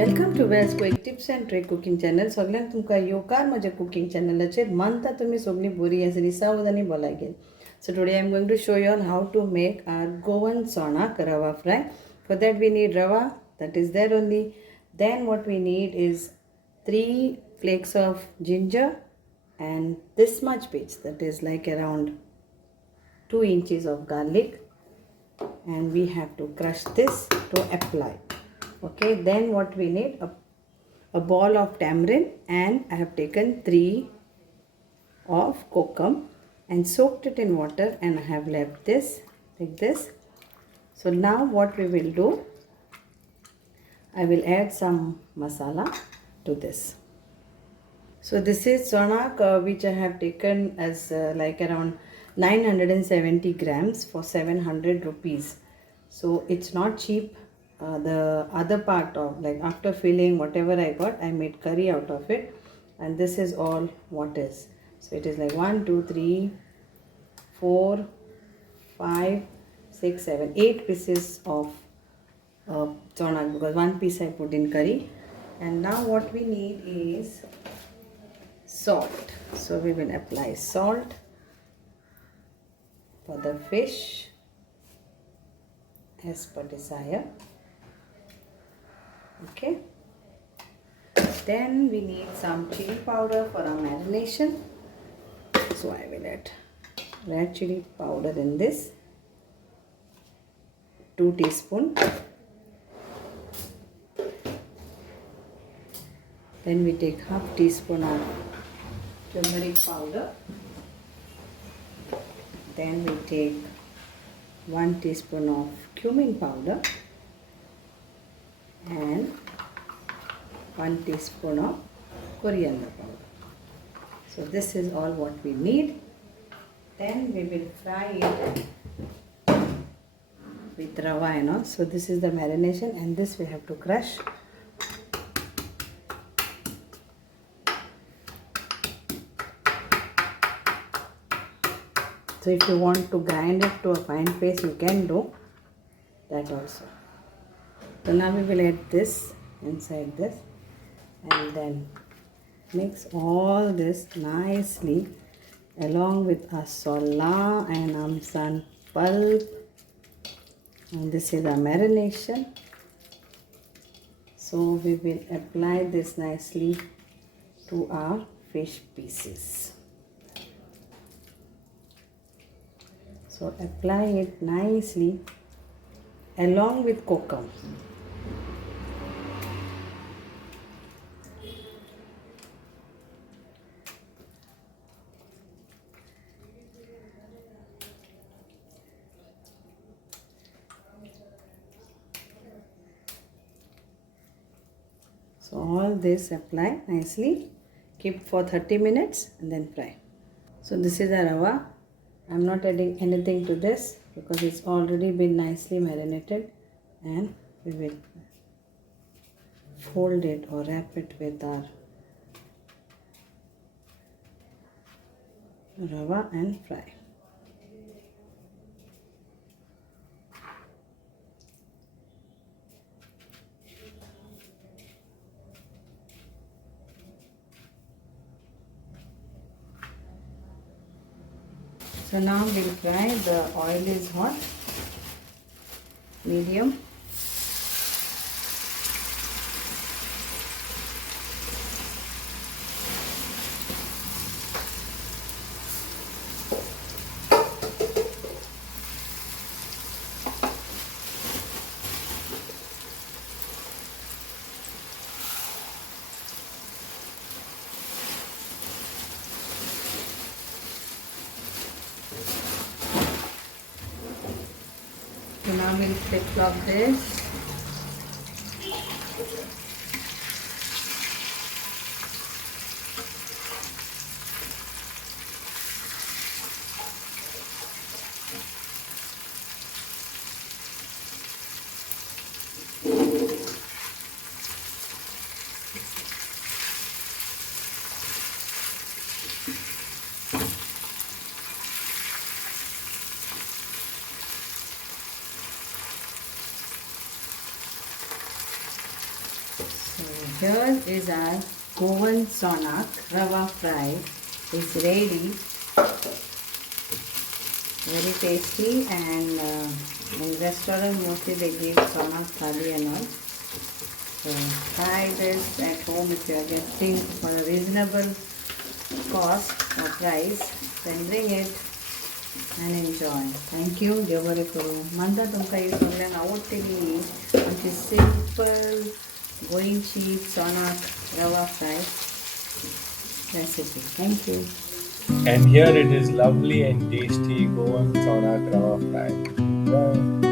Welcome to Wells quick tips and trick cooking channel. सगळ्यांक तुमकां येवकार म्हज्या कुकिंग चॅनलाचेर. मानता तुमी सगळीं बरी आसली, सावध आनी भलायकेन. So today I am going to show you all how to make our Goan Chonak Rava Fry. For that we need rava, that is there only. Then what we need is 3 flakes of ginger and this much bits, that is like around 2 inches of garlic, and we have to crush this to apply. Okay, then what we need, a ball of tamarind, and I have taken 3 of kokum and soaked it in water, and I have left this like this. So now what we will do, I will add some masala to this. So this is chonak which I have taken as like around 970 grams for 700 rupees. So it's not cheap. The other part of, like, after filling whatever I got, I made curry out of it, and this is all what is. So it is like 1 2 3 4 5 6 7 8 pieces of chonak, because one piece I put in curry. And now what we need is salt. So we will apply salt for the fish as per desire. Okay, then we need some chili powder for our marination. So I will add red chili powder in this, 2 teaspoons. Then we take half teaspoon of turmeric powder. Then we take 1 teaspoon of cumin powder and 1 teaspoon of coriander powder. So this is all what we need. Then we will fry it with rava and all. So this is the marination, and this we have to crush. So if you want to grind it to a fine paste, you can do that also. So now we will add this inside this, and then mix all this nicely along with our solam and some pulp, and this is our marination. So we will apply this nicely to our fish pieces. So apply it nicely along with kokum. So all this apply nicely, keep for 30 minutes and then fry. So this is the rava. I am not adding anything to this because it's already been nicely marinated, and we will fold it or wrap it with our rava and fry. So now we'll fry. The oil is hot, medium. So now we'll flip-flop this. here is our Goan Chonak Rava Fry. It's ready. Very tasty, and in restaurant mostly they give chonak thali and all. So try this at home if you are getting for a reasonable cost or price. Then bring it and enjoy. Thank you. ದೇವರೇ ಕೊಡು. ಮಂದ ತುಮಕ ಈ ಸೊಲ್ಲೆ ಅವತ್ತಿಗೆ ಒಂದು simple going cheap chonak rava fry recipe. Thank you. And here it is lovely and tasty Goan Chonak Rava Fry. Bye.